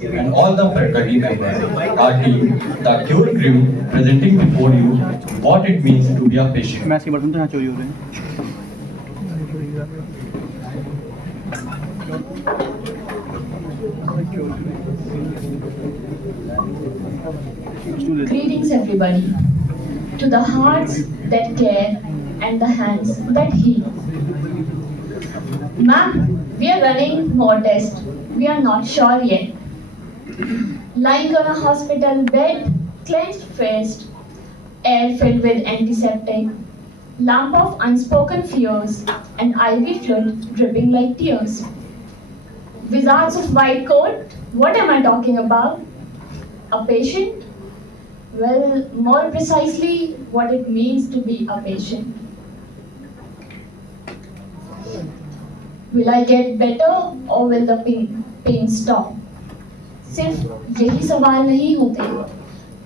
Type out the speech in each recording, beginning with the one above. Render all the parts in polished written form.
and all the faculty members, our team, the Cure crew, presenting before you what it means to be a patient. Maths के बर्तन तो यहाँ चोरी हो रहे हैं। Greetings everybody, to the hearts that care and the hands that heal. Ma'am, we are running more tests. We are not sure yet. Lying on a hospital bed, clenched fist, air filled with antiseptic, lump of unspoken fears, and IV fluid dripping like tears. Wizards of white coat, what am I talking about? A patient? Well, more precisely, what it means to be a patient. Will I get better or will the pain stop? सिर्फ यही सवाल नहीं होते.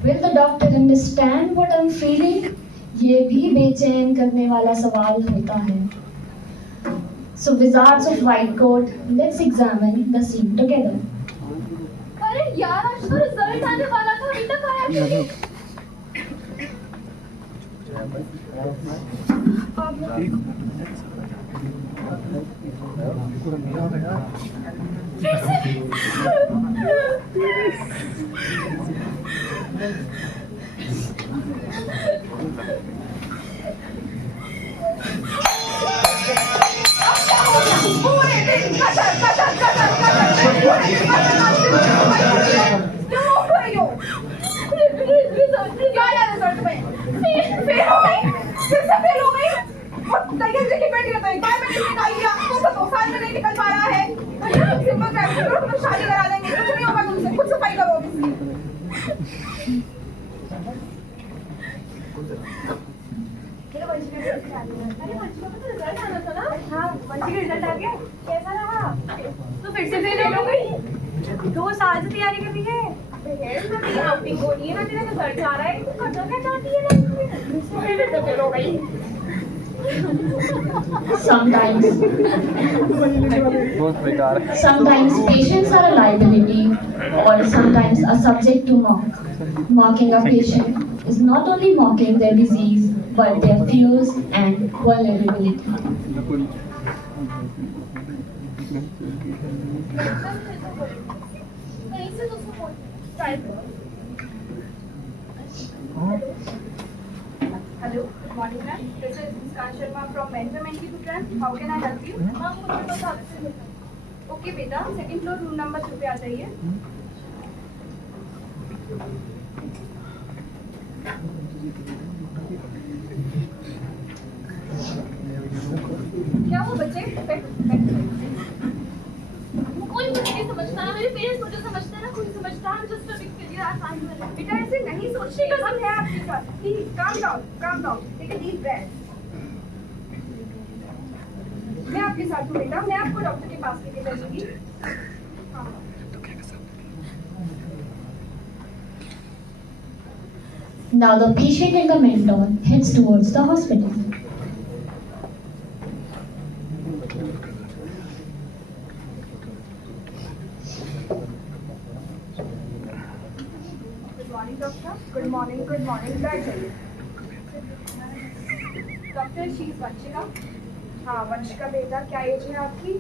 Will the doctor understand what I'm feeling? ये भी बेचैन करने वाला सवाल होता है. So wizards of white coat, let's examine the scene together. अरे यार आज तो रिजल्ट आने वाला था अभी तक आया नहीं. शादी करा देंगे, कुछ नहीं होगा तुमसे, खुद सफाई करो रिजल्ट आ गया, कैसा रहा? तो फिर से फेल हो गई। 2 साल से तैयारी कर रही है। आउटिंग हो रही है ना, तेरा रिजल्ट आ रहा है, तू करना क्या चाहती है? फिर से फेल हो गई। Sometimes patients are a liability or sometimes a subject to mock. Mocking a patient is not only mocking their disease but their fears and vulnerability. Hello, good morning ma'am. This is Muskan Sharma from Mentor Mentee Program. How can I help you? हाँ मुझे बस आपसे मिलना है। Okay बेटा, second floor room number 2 पे आ जाइए। क्या वो बच्चे? कोई मुझे नहीं समझता ना, मेरे पेरेंट्स मुझे समझते हैं ना, कोई समझता है जस्ट बिग क्लियर आसान है। बेटा ऐसे नहीं सोचने का हम है आपके साथ। Please calm down, take a deep breath. मैं आपके साथ हूँ बेटा, मैं आपको डॉक्टर के पास लेके जाऊंगी। Now the patient and the mentor heads towards the hospital. Good morning, बैठ जाइए। डॉक्टर शीज वंशिका। हाँ वंशिका बेटा, क्या एज है आपकी?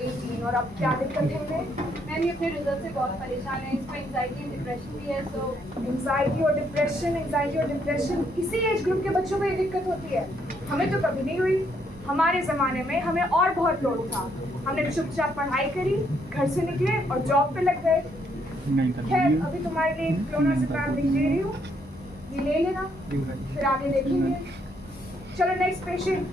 18। और अब क्या दिक्कत है इन्हें? मैम ये अपने रिजल्ट से बहुत परेशान है, इसको एंजाइटी एंड डिप्रेशन भी है। सो एंजाइटी और डिप्रेशन इसी एज ग्रुप के बच्चों को ये दिक्कत होती है। हमें तो कभी नहीं हुई। हमारे ज़माने में हमें और बहुत लोड था। हमने चुपचाप पढ़ाई करी, घर से निकले और जॉब पे लग गए। खैर अभी तुम्हारे लिए क्लोनाज़ेपैम लिख दे रही हूँ, ये ले लेना, फिर आगे देखेंगे। चलो नेक्स्ट पेशेंट।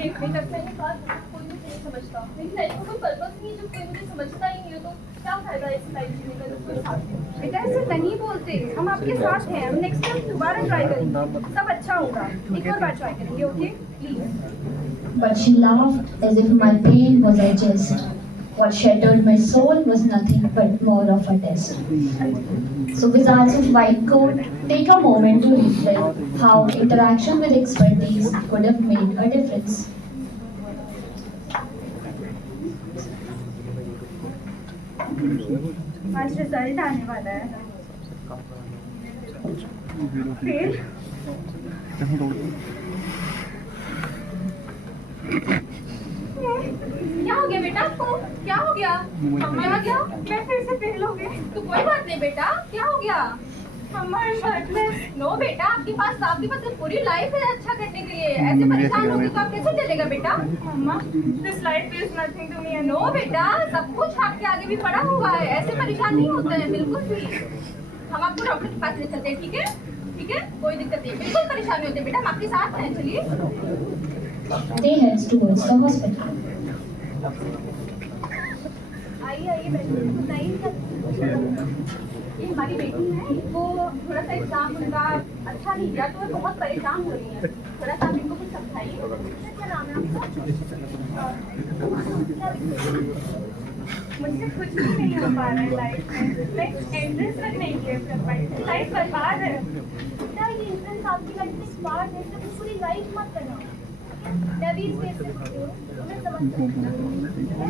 कोई मुझे नहीं समझता, मेरी लाइफ का कोई पर्पस नहीं है, जब कोई मुझे समझता ही नहीं है तो क्या फायदा है इस लाइफ जीने का, कोई साथ में। बेटा ऐसे नहीं बोलते, हम आपके साथ हैं, हम नेक्स्ट टाइम दोबारा ट्राई करेंगे, सब अच्छा होगा, एक और बार ट्राई करेंगे, okay please. But she laughed as if my pain was a jest. What shattered my soul was nothing but more of a test. So, wizards of white coat, take a moment to reflect how interaction with expertise could have made a difference. आज result आने वाला है fail क्या हो गया बेटा आपको? क्या हो गया? मम्मा क्या? मैं फिर से फेल हो गई तो कोई बात नहीं बेटा, क्या हो गया? मम्मा शर्टलेस नो बेटा, आपके पास तो पूरी लाइफ है अच्छा करने के लिए। ऐसे परेशान होगे तो आप कैसे चलेगा बेटा? Mamma this life is nothing to me and no बेटा, सब कुछ आपके आगे भी पड़ा हुआ है, ऐसे परेशान नहीं होते हैं बिल्कुल भी। हम आपको डॉक्टर के पास ले चलते हैं, ठीक है? ठीक है, कोई दिक्कत नहीं, बिल्कुल परेशान नहीं होते बेटा, हम आपके साथ हैं, चलिए। They heads towards the hospital. आइए बैठिए बताइए ये हमारी बेटी है, वो थोड़ा सा एग्जाम उनका अच्छा नहीं गया तो वो बहुत परेशान हो रही है। थोड़ा सा आप इनको कुछ समझाइए। क्या नाम है आपका मुझसे कुछ भी नहीं हो पा रहा है लाइफ में मैं एंट्रेंस तक नहीं क्लियर कर पाई लाइफ बर्बाद है बेटा ये इंसान आपकी लाइफ में पार्ट है तो पूरी लाइफ मत करना मैं भी इस फेस से गुजरी हूँ मैं समझ सकती हूँ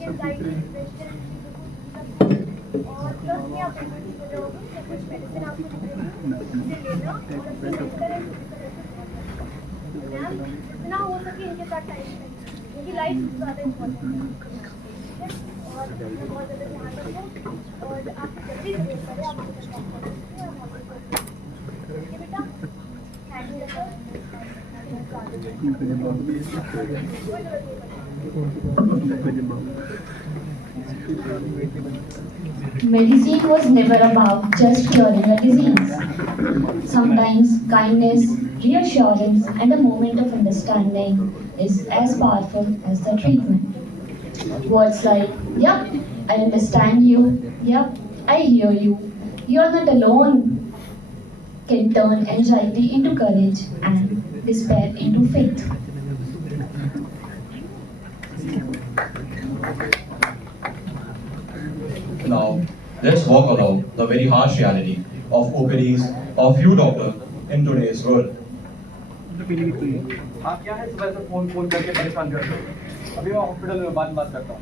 एंजाइटी डिप्रेशन और प्लस में आप एंजाइटी हो जाओगे तो कुछ मेडिसिन आपको दे देंगे इसे लेना और अपने बेहतर है मैम जितना हो सके इनके साथ टाइम स्पेंड क्योंकि लाइफ ज़्यादा इम्पोर्टेंट है और बहुत ज़्यादा ध्यान रखो और आप जल्दी जरूर करें आप बेटा thank Medicine was never about just curing a disease. Sometimes kindness, reassurance, and a moment of understanding is as powerful as the treatment. Words like, "Yup, I understand you. Yup, I hear you. You're not alone," can turn anxiety into courage and despair into faith. Now, let's walk around the very harsh reality of OPDs of few doctors in today's world. हाँ क्या है सुबह से phone करके परेशान करते हो अभी मैं हॉस्पिटल में बात करता हूँ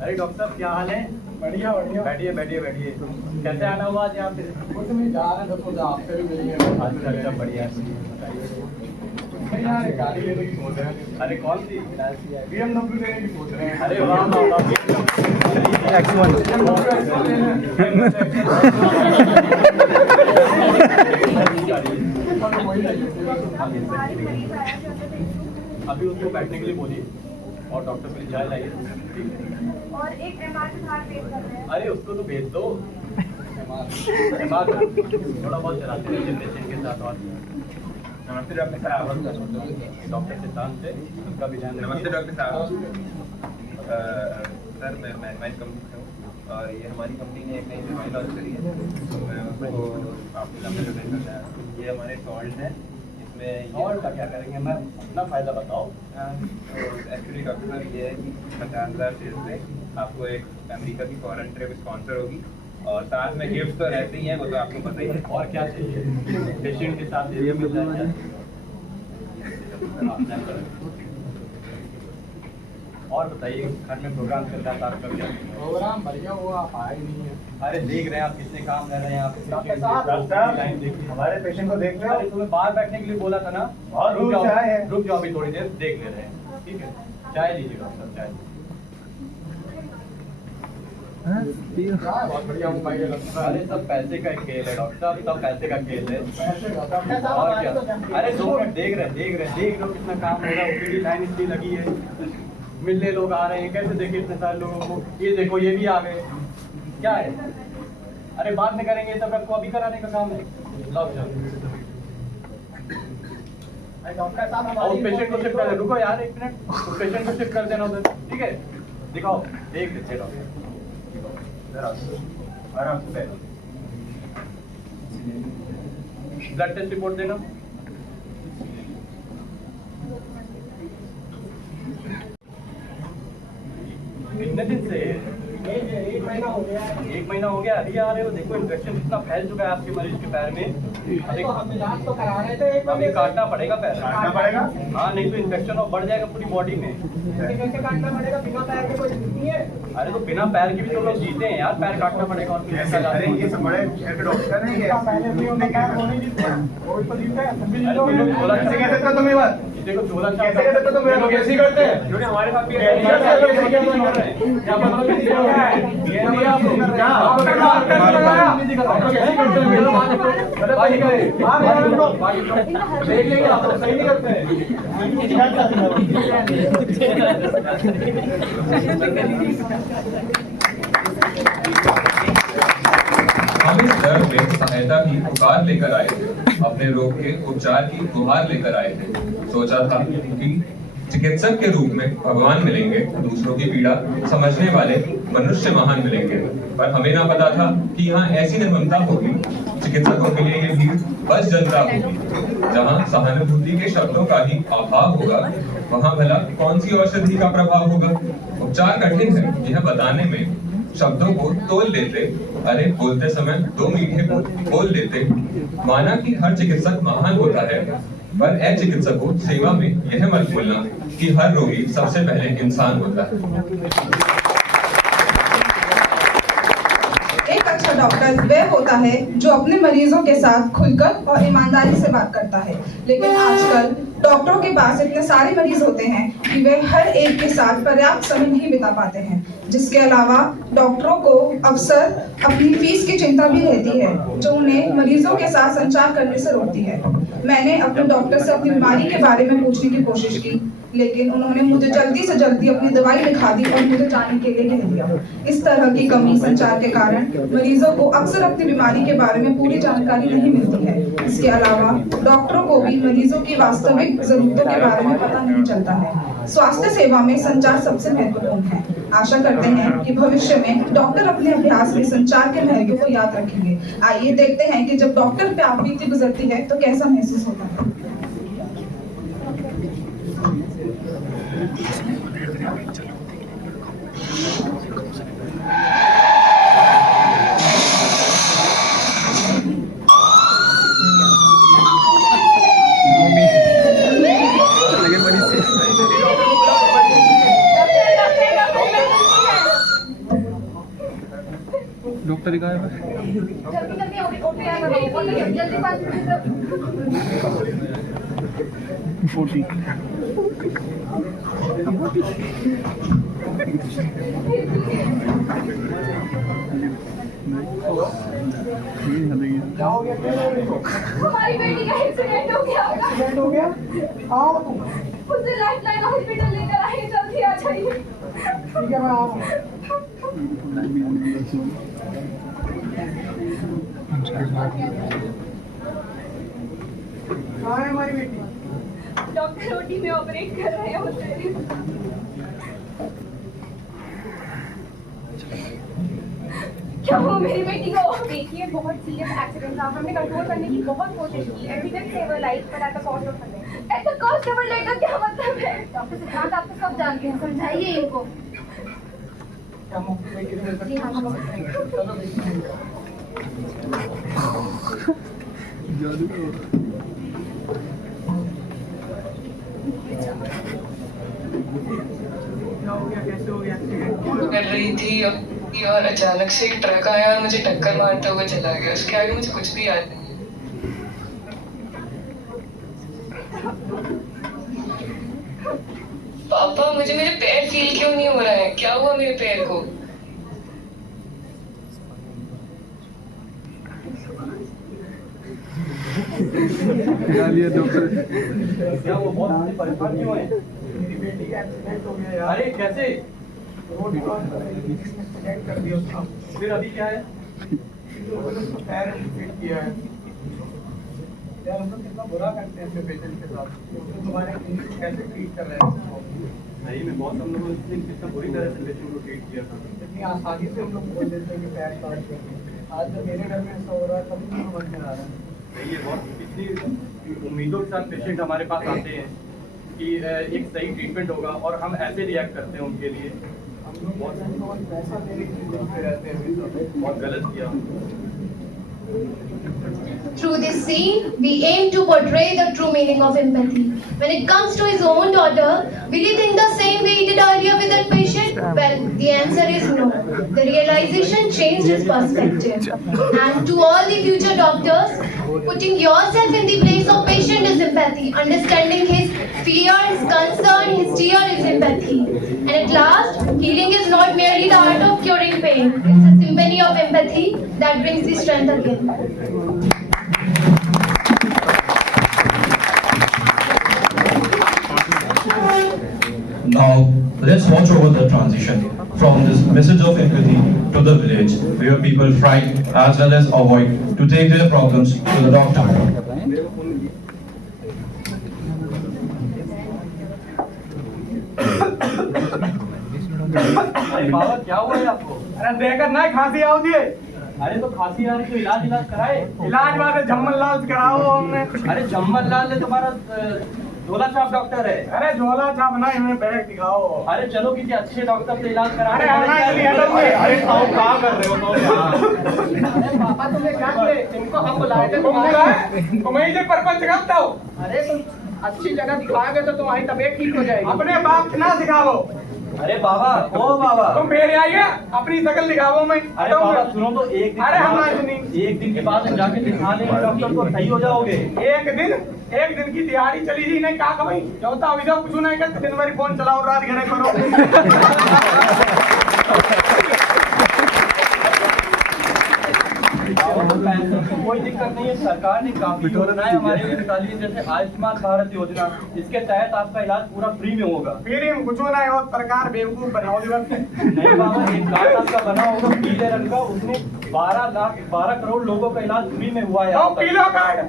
अरे डॉक्टर साहब क्या हाल है बढ़िया बैठिए कैसे आना हुआ आज यहाँ पे कुछ नहीं जा रहे हैं तो आपसे भी मिलेंगे अच्छा बढ़िया यार गाड़ी लेने की सोच रहे हैं अरे कौन सी BMW लेने की सोच रहे हैं अरे अभी उसको बैठने के लिए बोलिए और डॉक्टर से जाए लाइए और एक MR से बाहर भेज कर रहे हैं अरे उसको तो भेज दो MR थोड़ा बहुत चलाते रहिए पेशेंट के साथ और नमस्ते डॉक्टर साहब डॉक्टर सिद्धांत से उनका भी ध्यान नमस्ते डॉक्टर साहब सर मैं मैनेजमेंट कंपनी से हूँ और ये हमारी कंपनी ने एक नई दवाई लॉन्च करी है तो मैं उसको आपके सामने प्रेजेंट करना है ये हमारे सॉल्ट है इसमें सॉल्ट का क्या करेंगे मैं अपना फ़ायदा बताओ तो एक्चुअली डॉक्टर साहब ये है कि 50,000 शेयर पे आपको एक अमेरिका की फॉरेन ट्रिप स्पॉन्सर होगी और साथ में गिफ्ट तो रहते ही हैं वो तो आपको पता ही है और क्या चाहिए पेशेंट के साथ ये मिल जाए और बताइए घर में प्रोग्राम चल रहा था आपका क्या प्रोग्राम बढ़िया हुआ आप आए नहीं है अरे देख रहे हैं आप कितने काम कर रहे हैं आप लाइन देखिए हमारे पेशेंट को देख रहे हैं तुम्हें बाहर बैठने के लिए बोला था ना और रुक जाओ अभी थोड़ी देर देख ले रहे हैं ठीक है चाय लीजिए डॉक्टर साहब चाय बहुत बढ़िया मोबाइल है अरे सब पैसे का खेल है डॉक्टर साहब सब पैसे का खेल है और क्या अरे 2 मिनट देख रहे हो कितना काम हो रहा है ओपीडी लाइन इसलिए लगी है मिलने लोग आ रहे हैं कैसे देखे इतने सारे लोगों को ये देखो ये भी आ गए क्या है अरे बाद में करेंगे तब आपको अभी कराने का काम है लॉक डॉक्टर साहब और पेशेंट को शिफ्ट कर दे रुको यार 1 मिनट उस पेशेंट को शिफ्ट कर देना उधर ठीक है दिखाओ देख लेते डॉक्टर आराम से बैठो ब्लड टेस्ट रिपोर्ट देना महीना हो गया, अभी आ रहे हो, देखो इन्फेक्शन कितना फैल चुका है आपके मरीज के पैर में। हम इलाज तो करा रहे थे, अभी काटना पड़ेगा पैर, काटना पड़ेगा? हाँ, नहीं तो इन्फेक्शन और बढ़ जाएगा पूरी बॉडी में। कैसे काटना पड़ेगा? बिना पैर के कोई नहीं है। अरे तो बिना पैर के भी तो लोग जीते हैं यार, पैर काटना पड़ेगा और कैसे जाते हैं? ये सब बड़े शहर के डॉक्टर हैं, ये पहले भी उन्होंने कहा वो नहीं जीते, वो तो जीते हैं, सब भी जीते हैं। कैसे कह सकते हो तुम ये बात? देखो 14 कैसे कह सकते हो तुम? ये लोग ऐसे ही करते हैं, जो हमारे साथ भी कैसे ऐसे करते हैं? कर कैसे रहे हैं। क्या मतलब कैसे करते हैं? ये नहीं आप लोग करते हैं, आप लोग करते हैं, आप लोग कैसे करते हैं? मेरा बात करो, बात करें, आप यार उनको देख लेंगे, आप लोग सही नहीं करते हैं। हम इस दर्द में सहायता की पुकार लेकर आए थे, अपने रोग के उपचार की गुहार लेकर आए थे। सोचा था कि चिकित्सक के रूप में भगवान मिलेंगे, दूसरों की पीड़ा समझने वाले मनुष्य महान मिलेंगे, पर हमें ना पता था कि यहाँ ऐसी निर्ममता होगी। चिकित्सकों के लिए ये भीड़ बस जनता होगी। जहाँ सहानुभूति के शब्दों का ही अभाव होगा, वहाँ भला कौन सी औषधि का प्रभाव होगा। उपचार कठिन है यह बताने में, शब्दों को तोल लेते, अरे बोलते समय दो मीठे बोल देते। माना कि हर चिकित्सक महान होता है, पर ऐ चिकित्सकों सेवा में यह मत भूलना कि हर रोगी सबसे पहले इंसान होता है। एक अच्छा डॉक्टर वह होता है जो अपने मरीजों के साथ खुलकर और ईमानदारी से बात करता है, लेकिन आजकल डॉक्टरों के पास इतने सारे मरीज होते हैं कि वे हर एक के साथ पर्याप्त समय नहीं बिता पाते हैं। जिसके अलावा डॉक्टरों को अक्सर अपनी फीस की चिंता भी रहती है, जो उन्हें मरीजों के साथ संचार करने से रोकती है। मैंने अपने डॉक्टर से अपनी बीमारी के बारे में पूछने की कोशिश की, लेकिन उन्होंने मुझे जल्दी से जल्दी अपनी दवाई लिखा दी और मुझे जाने के लिए कह दिया। इस तरह की कमी संचार के कारण मरीजों को अक्सर अपनी बीमारी के बारे में पूरी जानकारी नहीं मिलती है। इसके अलावा डॉक्टरों को भी मरीजों की वास्तविक जरूरतों के बारे में पता नहीं चलता है। स्वास्थ्य सेवा में संचार सबसे महत्वपूर्ण है। आशा करते हैं कि भविष्य में डॉक्टर अपने अभ्यास में संचार के महत्व को याद रखेंगे। आइए देखते हैं कि जब डॉक्टर पे आप बीती गुजरती है तो कैसा महसूस होता है। डॉक्टर का है जल्दी जल्दी ओपी आ रहा है, जल्दी 5 मिनट। हमारी बेटी का एक्सीडेंट हो गया। एक्सीडेंट हो गया? आओ तुम। उसे लाइफलाइन हॉस्पिटल लेकर आइए, जल्दी आ जाइए। ठीक है, मैं आ रहा हूँ। कहाँ है हमारी बेटी? डॉक्टर ओटी में ऑपरेट कर रहे हैं उसे। क्या हुआ मेरी बेटी को? देखिए, बहुत सीरियस एक्सीडेंट था, हमने कंट्रोल करने की बहुत कोशिश की। Everything save a life but at the cost of her. ऐसा कॉस्ट ओवर लाइफ का क्या मतलब है? डॉक्टर सिद्धांत आप तो सब जानते हैं, समझाइए इनको। क्या मुफ्त में कितने तक? जी हाँ, हम चलो देखते हैं। क्या हो गया? कैसे हो गया एक्सीडेंट? कर रही थी अपनी और अचानक से एक ट्रक आया और मुझे टक्कर मारता हुआ चला गया। उसके आगे मुझे कुछ भी याद नहीं है। पापा, मुझे मेरे पैर फील क्यों नहीं हो रहा है? क्या हुआ मेरे पैर को? डॉक्टर क्या वो बहुत परेशान क्यों है? मेरी बेटी का एक्सीडेंट हो गया यार। अरे कैसे? रोड क्रॉस कर रही थी, एक्सीडेंट कर दिया उसका। फिर अभी क्या है? उसको पैर फिट किया है। यार हम लोग कितना बुरा करते हैं अपने पेशेंट के साथ। तो तुम्हारे क्लिनिक को कैसे ट्रीट कर रहे हैं? सही में बहुत हम लोगों ने उस दिन कितना बुरी तरह से पेशेंट को ट्रीट किया था। इतनी आसानी से हम लोग बोल देते हैं कि पैर काट देंगे। आज जब मेरे घर में ऐसा हो रहा है तब नहीं समझ में आ रहा है। सही है, बहुत कितनी उम्मीदों के साथ पेशेंट हमारे पास आते हैं कि एक सही ट्रीटमेंट होगा और हम ऐसे रिएक्ट करते हैं उनके लिए। बहुत गलत किया। Through this scene, we aim to portray the true meaning of empathy. When it comes to his own daughter, will he think the same way he did earlier with that patient? Well, the answer is no. The realization changed his perspective. And to all the future doctors, putting yourself in the place of patient is empathy. Understanding his fear, his concern, his tear is empathy. And at last, healing is not merely the art of curing pain. It's a symphony of empathy that brings the strength again. Now, let's watch over the transition from this message of empathy to the village, where people fight as well as avoid to take their problems to the doctor. अरे बाबा क्या हुआ है आपको? अरे देखकर ना खांसी आती है। अरे तो खांसी आ रही तो इलाज कराए। इलाज वाले झम्मन लाल से कराओ हमने। अरे झम्मन लाल ने तुम्हारा झोला छाप डॉक्टर है। अरे झोला छाप ना, इन्हें बैग दिखाओ। अरे चलो किसी अच्छे डॉक्टर से इलाज करा। अरे आना इसलिए अरे आओ, क्या कर रहे हो तुम यहाँ? अरे पापा तुम्हें क्या बोले? इनको हम बुलाए थे तो मैं इसे परपंच करता हूँ। अरे तुम अच्छी जगह दिखाओगे तो तुम्हारी तबीयत ठीक हो जाएगी। अपने बाप ना दिखाओ। अरे बाबा, ओ बाबा, तुम मेरे आइए, अपनी शकल दिखाओ। मैं अरे बाबा सुनो तो एक दिन, अरे हम एक दिन के बाद जाके दिखा लेंगे डॉक्टर को, सही हो जाओगे। एक दिन की दिहाड़ी चली जी नहीं, क्या कभी चौथा हुई कुछ नहीं करते, दिन भर फोन चलाओ, रात घरे करो। कोई दिक्कत नहीं है, सरकार ने काफी योजनाएं हमारे लिए निकाली है, जैसे आयुष्मान भारत योजना। इसके तहत आपका इलाज पूरा फ्री में होगा। फ्री में कुछ नहीं हो, सरकार बेवकूफ बनाओ। नहीं बाबा, एक कार्ड आपका बना होगा पीले रंग का, उसमें 12 करोड़ लोगों का इलाज फ्री में हुआ है।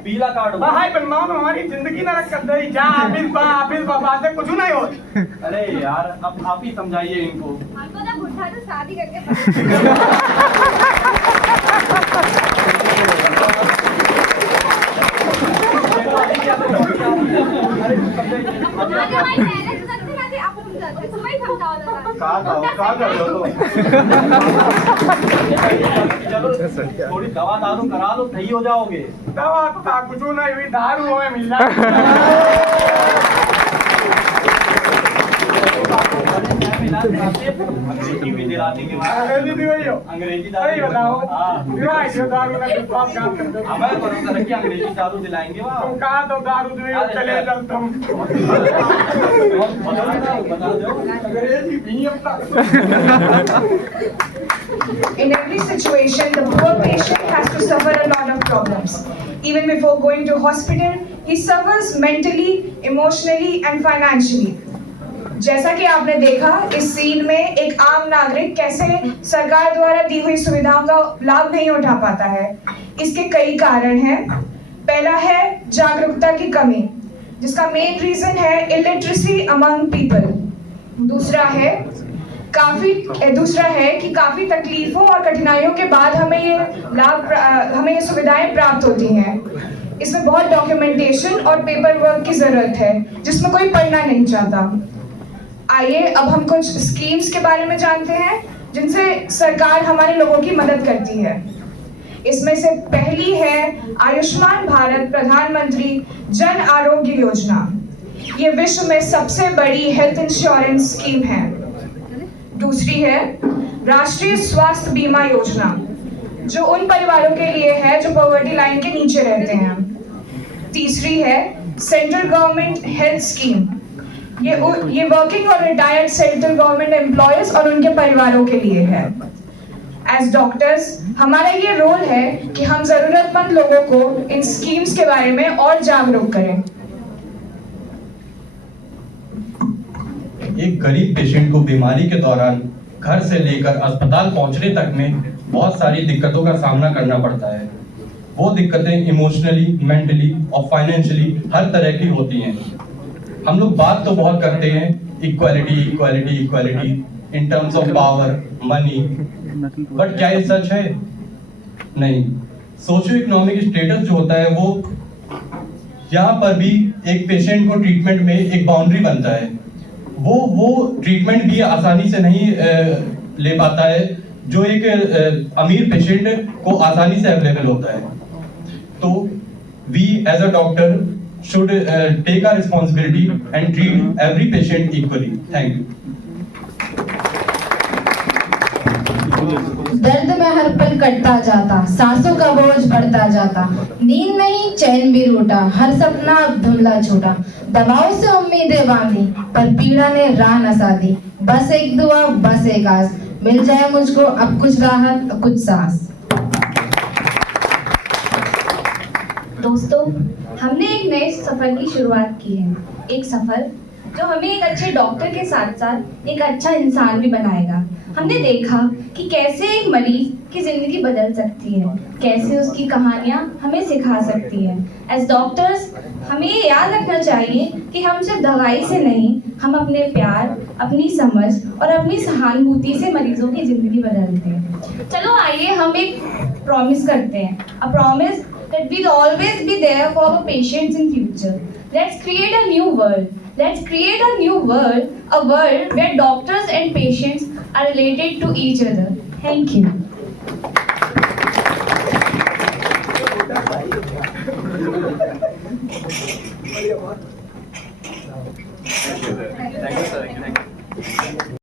पीला कार्ड हाय बनवाओ, हमारी जिंदगी न रख कर दे। ऑफिस बाबा से कुछ नहीं हो। अरे यार, अब आप ही समझाइए इनको। हमको ना बुढ़ा से शादी करके थोड़ी दवा दारू करा लो, सही हो जाओगे। दवा कुछ नहीं हुई, दारू हमें मिल जाए। अंग्रेजी भी दिलाने के बाद अंग्रेजी सही बताओ। हमें भरोसा रखिए, अंग्रेजी दारू दिलाएंगे। तुम कहा तो दारू चले जाओ तुम। बता दो अंग्रेजी भी In every situation, the poor patient has to suffer a lot of problems. Even before going to hospital, he suffers mentally, emotionally and financially. जैसा कि आपने देखा इस सीन में एक आम नागरिक कैसे सरकार द्वारा दी हुई सुविधाओं का लाभ नहीं उठा पाता है। इसके कई कारण हैं। पहला है जागरूकता की कमी, जिसका मेन रीजन है इलिटरेसी अमंग पीपल। दूसरा है कि काफी तकलीफों और कठिनाइयों के बाद हमें ये सुविधाएं प्राप्त होती हैं। इसमें बहुत डॉक्यूमेंटेशन और पेपर वर्क की जरूरत है, जिसमें कोई पढ़ना नहीं चाहता। आइए अब हम कुछ स्कीम्स के बारे में जानते हैं जिनसे सरकार हमारे लोगों की मदद करती है। इसमें से पहली है आयुष्मान भारत प्रधानमंत्री जन आरोग्य योजना। ये विश्व में सबसे बड़ी हेल्थ इंश्योरेंस स्कीम है। दूसरी है राष्ट्रीय स्वास्थ्य बीमा योजना, जो उन परिवारों के लिए है जो पॉवर्टी लाइन के नीचे रहते हैं। तीसरी है सेंट्रल गवर्नमेंट हेल्थ स्कीम। ये वर्किंग और रिटायर्ड सेंट्रल गवर्नमेंट एम्प्लॉयज और उनके परिवारों के लिए है। एज डॉक्टर्स हमारा ये रोल है कि हम जरूरतमंद लोगों को इन स्कीम्स के बारे में और जागरूक करें। एक गरीब पेशेंट को बीमारी के दौरान घर से लेकर अस्पताल पहुंचने तक में बहुत सारी दिक्कतों का सामना करना पड़ता है। वो दिक्कतें इमोशनली, मेंटली और फाइनेंशियली हर तरह की होती हैं। हम लोग बात तो बहुत करते हैं equality in terms of power, money, but क्या ये सच है? नहीं। सोशियो इकोनॉमिक स्टेटस जो होता है वो यहाँ पर भी एक पेशेंट को ट्रीटमेंट में एक बाउंड्री बनता है। वो ट्रीटमेंट भी आसानी से नहीं ले पाता है जो एक अमीर पेशेंट को आसानी से अवेलेबल होता है। तो we as a doctor should take our responsibility and treat every patient equally. Thank you. दर्द में हर पल कटता जाता, सांसों का बोझ बढ़ता जाता, नींद नहीं चैन भी रूठा, हर सपना अब धुंधला छूटा, दबाव से उम्मीदें बांधी पर पीड़ा ने राह नसा दी, बस एक दुआ बस एक आस, मिल जाए मुझको अब कुछ राहत कुछ सांस। दोस्तों, हमने एक नए सफर की शुरुआत की है, एक सफर जो हमें एक अच्छे डॉक्टर के साथ साथ एक अच्छा इंसान भी बनाएगा। हमने देखा कि कैसे एक मरीज की जिंदगी बदल सकती है, कैसे उसकी कहानियां हमें सिखा सकती है। एज डॉक्टर्स हमें ये याद रखना चाहिए कि हम सिर्फ दवाई से नहीं, हम अपने प्यार, अपनी समझ और अपनी सहानुभूति से मरीजों की जिंदगी बदलते हैं। चलो आइए हम एक प्रॉमिस करते हैं, a promise that we'll always be there for our patients in future. Let's create a new world. Let's create a new world, a world where doctors and patients are related to each other. Thank you.